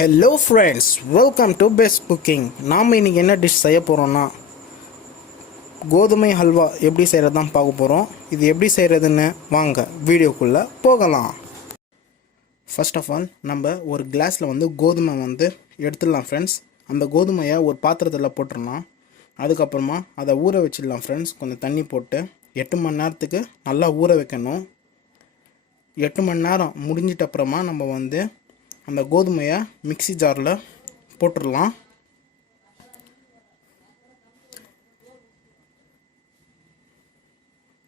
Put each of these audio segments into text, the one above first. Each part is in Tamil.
Hello friends, welcome to best cooking. நாம் இன்றைக்கி என்ன டிஷ் செய்ய போகிறோன்னா கோதுமை ஹல்வா எப்படி செய்கிறது தான் பார்க்க போகிறோம். இது எப்படி செய்கிறதுன்னு வாங்க வீடியோக்குள்ளே போகலாம். ஃபர்ஸ்ட் ஆஃப் ஆல் நம்ம ஒரு கிளாஸில் கோதுமை எடுத்துடலாம் ஃப்ரெண்ட்ஸ். அந்த கோதுமையை ஒரு பாத்திரத்தில் போட்டுடலாம். அதுக்கப்புறமா அதை ஊற வச்சிடலாம் ஃப்ரெண்ட்ஸ். கொஞ்சம் தண்ணி போட்டு 8 மணி நேரத்துக்கு நல்லா ஊற வைக்கணும். 8 மணி நேரம் முடிஞ்சிட்ட அப்புறமா நம்ம அந்த கோதுமையை மிக்ஸி ஜாரில் போட்டுடலாம்.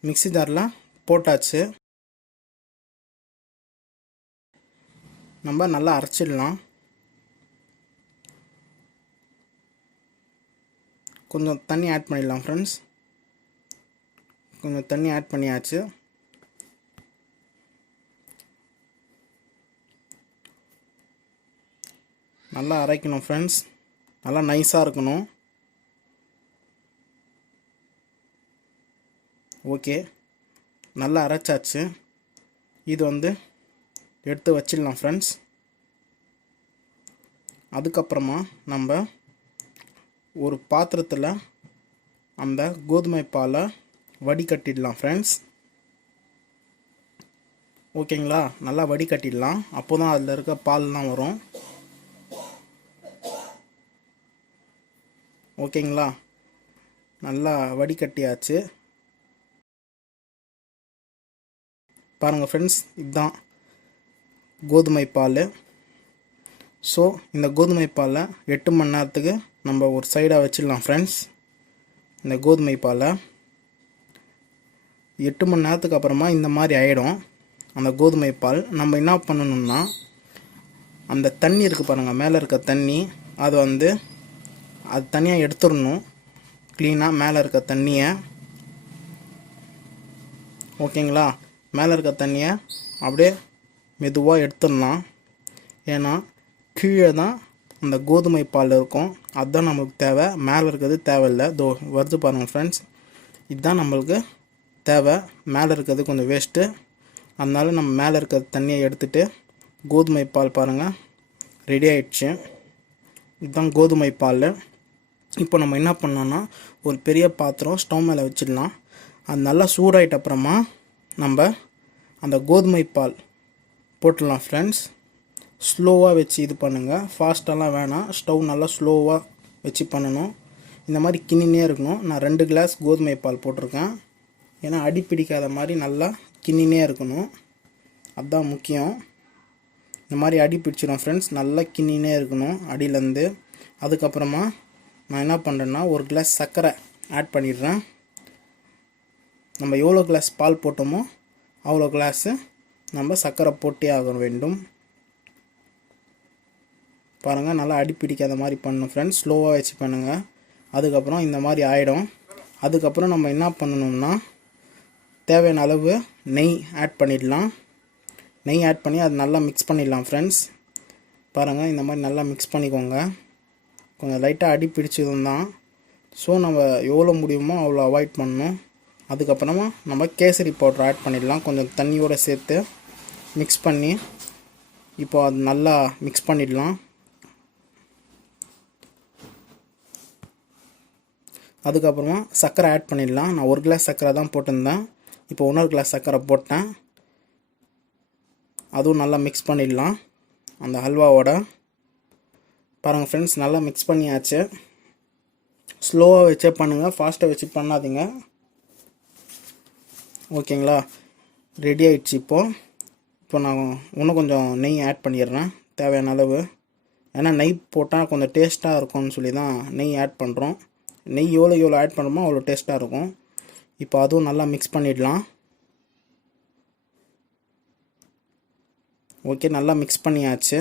மிக்ஸி ஜாரில் போட்டாச்சு. நம்ம நல்லா அரைச்சிடலாம். கொஞ்சம் தண்ணி ஆட் பண்ணிடலாம் ஃப்ரெண்ட்ஸ். கொஞ்சம் தண்ணி ஆட் பண்ணியாச்சு. நல்லா அரைக்கணும் ஃப்ரெண்ட்ஸ். நல்லா நைஸாக இருக்கணும். ஓகே, நல்லா அரைச்சாச்சு. இது எடுத்து வச்சிடலாம் ஃப்ரெண்ட்ஸ். அதுக்கப்புறமா நம்ம ஒரு பாத்திரத்தில் அந்த கோதுமை பாலை வடிகட்டிடலாம் ஃப்ரெண்ட்ஸ். ஓகேங்களா, நல்லா வடிகட்டிடலாம். அப்போ தான் அதில் இருக்க பால்லாம் வரும். ஓகேங்களா, நல்லா வடிகட்டியாச்சு. பாருங்கள் ஃப்ரெண்ட்ஸ், இதுதான் கோதுமை பால். ஸோ இந்த கோதுமை பாலை 8 மணி நேரத்துக்கு நம்ம ஒரு சைடாக வச்சிடலாம் ஃப்ரெண்ட்ஸ். இந்த கோதுமை பாலை 8 மணி நேரத்துக்கு அப்புறமா இந்த மாதிரி ஆகிடும் அந்த கோதுமை பால். நம்ம என்ன பண்ணணும்னா, அந்த தண்ணி இருக்குது பாருங்கள், மேலே இருக்க தண்ணி, அது அது தனியாக எடுத்துடணும். க்ளீனாக மேலே இருக்க தண்ணியை. ஓகேங்களா, மேலே இருக்க தண்ணியை அப்படியே மெதுவாக எடுத்துடலாம். ஏன்னா கீழே தான் அந்த கோதுமை பால் இருக்கும். அதுதான் நம்மளுக்கு தேவை. மேலே இருக்கிறது தேவையில்லை. வருது பாருங்கள் ஃப்ரெண்ட்ஸ், இதுதான் நம்மளுக்கு தேவை. மேலே இருக்கிறது கொஞ்சம் வேஸ்ட்டு. அதனால நம்ம மேலே இருக்கிற தண்ணியை எடுத்துகிட்டு கோதுமை பால் பாருங்கள் ரெடி ஆயிடுச்சு. இதுதான் கோதுமை பால். இப்போ நம்ம என்ன பண்ணோன்னா, ஒரு பெரிய பாத்திரம் ஸ்டவ் மேலே வச்சிடலாம். அது நல்லா சூடாயிட்ட அப்புறமா நம்ம அந்த கோதுமை பால் போட்டுடலாம் ஃப்ரெண்ட்ஸ். ஸ்லோவாக வச்சு இது பண்ணுங்கள், ஃபாஸ்ட்டெல்லாம் வேணாம். ஸ்டவ் நல்லா ஸ்லோவாக வச்சு பண்ணணும். இந்த மாதிரி கிண்ணினே இருக்கணும். நான் 2 கிளாஸ் கோதுமை பால் போட்டிருக்கேன். ஏன்னா அடி பிடிக்காத மாதிரி நல்லா கிண்ணினே இருக்கணும். அதுதான் முக்கியம். இந்த மாதிரி அடி பிடிச்சிடும் ஃப்ரெண்ட்ஸ். நல்லா கிண்ணினே இருக்கணும் அடியிலேருந்து. அதுக்கப்புறமா நான் என்ன பண்ணுறேன்னா, ஒரு கிளாஸ் சர்க்கரை ஆட் பண்ணிடுறேன். நம்ம எவ்வளோ கிளாஸ் பால் போட்டோமோ அவ்வளோ கிளாஸு நம்ம சர்க்கரை போட்டே ஆக வேண்டும். பாருங்கள், நல்லா அடி பிடிக்காத மாதிரி பண்ணணும் ஃப்ரெண்ட்ஸ். ஸ்லோவாக வச்சு பண்ணுங்கள். அதுக்கப்புறம் இந்த மாதிரி ஆகிடும். அதுக்கப்புறம் நம்ம என்ன பண்ணணும்னா, தேவையான அளவு நெய் ஆட் பண்ணிடலாம். நெய் ஆட் பண்ணி அது நல்லா மிக்ஸ் பண்ணிடலாம் ஃப்ரெண்ட்ஸ். பாருங்கள், இந்த மாதிரி நல்லா மிக்ஸ் பண்ணிக்கோங்க. கொஞ்சம் லைட்டாக அடி பிடிச்சதும் தான். ஸோ நம்ம எவ்வளோ முடியுமோ அவ்வளோ அவாய்ட் பண்ணணும். அதுக்கப்புறமா நம்ம கேசரி பவுடர் ஆட் பண்ணிடலாம். கொஞ்சம் தண்ணியோடு சேர்த்து மிக்ஸ் பண்ணி இப்போ அது நல்லா மிக்ஸ் பண்ணிடலாம். அதுக்கப்புறமா சர்க்கரை ஆட் பண்ணிடலாம். நான் 1 கிளாஸ் சர்க்கரை தான் போட்டிருந்தேன். இப்போ 1 கிளாஸ் சர்க்கரை போட்டேன். அதுவும் நல்லா மிக்ஸ் பண்ணிடலாம் அந்த ஹல்வாவோட. பாருங்கள் ஃப்ரெண்ட்ஸ், நல்லா மிக்ஸ் பண்ணியாச்சு. ஸ்லோவாக வச்சே பண்ணுங்கள், ஃபாஸ்ட்டாக வச்சு பண்ணாதீங்க. ஓகேங்களா, ரெடி ஆகிடுச்சு. இப்போ நான் இன்னும் கொஞ்சம் நெய் ஆட் பண்ணிடுறேன் தேவையான அளவு. ஏன்னா நெய் போட்டால் கொஞ்சம் டேஸ்ட்டாக இருக்கும்னு சொல்லி தான் நெய் ஆட் பண்ணுறோம். நெய் எவ்வளோ ஆட் பண்ணுறோமோ அவ்வளோ டேஸ்ட்டாக இருக்கும். இப்போ அதுவும் நல்லா மிக்ஸ் பண்ணிடலாம். ஓகே, நல்லா மிக்ஸ் பண்ணியாச்சு.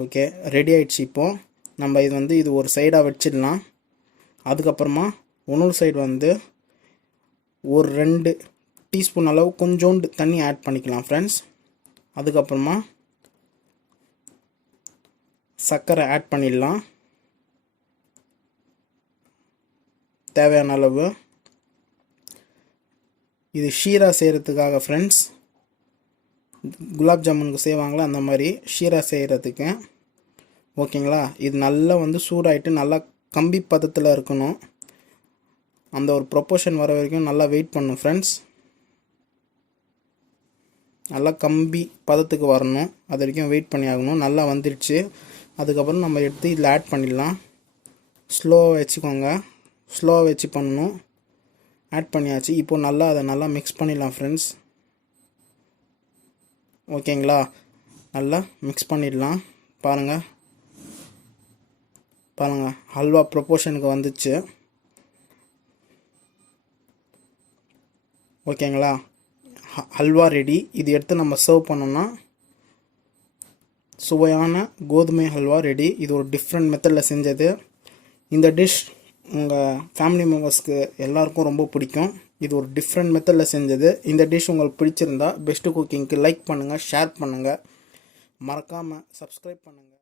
ஓகே, ரெடி ஆகிடுச்சு. இப்போது நம்ம இது ஒரு சைடாக வச்சிடலாம். அதுக்கப்புறமா இன்னொரு சைடு ஒரு 2 டீஸ்பூன் அளவு கொஞ்சோண்டு தண்ணி ஆட் பண்ணிக்கலாம் ஃப்ரெண்ட்ஸ். அதுக்கப்புறமா சர்க்கரை ஆட் பண்ணிடலாம் தேவையான அளவு. இது ஷீரா செய்கிறதுக்காக ஃப்ரெண்ட்ஸ். குலாப் ஜாமுனுக்கு செய்வாங்களா அந்த மாதிரி ஷீரா செய்கிறதுக்கு. ஓகேங்களா, இது நல்லா வந்து சூடாயிட்டு நல்லா கம்பி பதத்தில் இருக்கணும். அந்த ஒரு ப்ரொப்போர்ஷன் வர வரைக்கும் நல்லா வெயிட் பண்ணணும் ஃப்ரெண்ட்ஸ். நல்லா கம்பி பதத்துக்கு வரணும், அது வரைக்கும் வெயிட் பண்ணி ஆகணும். நல்லா வந்துடுச்சு. அதுக்கப்புறம் நம்ம எடுத்து இதில் ஆட் பண்ணிடலாம். ஸ்லோவாக வச்சுக்கோங்க, ஸ்லோவாக வச்சு பண்ணணும். ஆட் பண்ணியாச்சு. இப்போது நல்லா அதை நல்லா மிக்ஸ் பண்ணிடலாம் ஃப்ரெண்ட்ஸ். ஓகேங்களா, நல்லா மிக்ஸ் பண்ணிடலாம். பாருங்கள் பாருங்கள், ஹல்வா ப்ரொப்போர்ஷனுக்கு வந்துச்சு. ஓகேங்களா, ஹல்வா ரெடி. இது எடுத்து நம்ம சர்வ் பண்ணோம்னா சுவையான கோதுமை ஹல்வா ரெடி. இது ஒரு டிஃப்ரெண்ட் மெத்தடில் செஞ்சது. இந்த டிஷ் உங்கள் ஃபேமிலி மெம்பர்ஸ்க்கு எல்லாருக்கும் ரொம்ப பிடிக்கும். இது ஒரு டிஃப்ரெண்ட் மெத்தடில் செஞ்சது. இந்த டிஷ் உங்களுக்கு பிடிச்சிருந்தா பெஸ்ட்டு குக்கிங்க்கு லைக் பண்ணுங்கள், ஷேர் பண்ணுங்கள், மறக்காமல் சப்ஸ்கிரைப் பண்ணுங்கள்.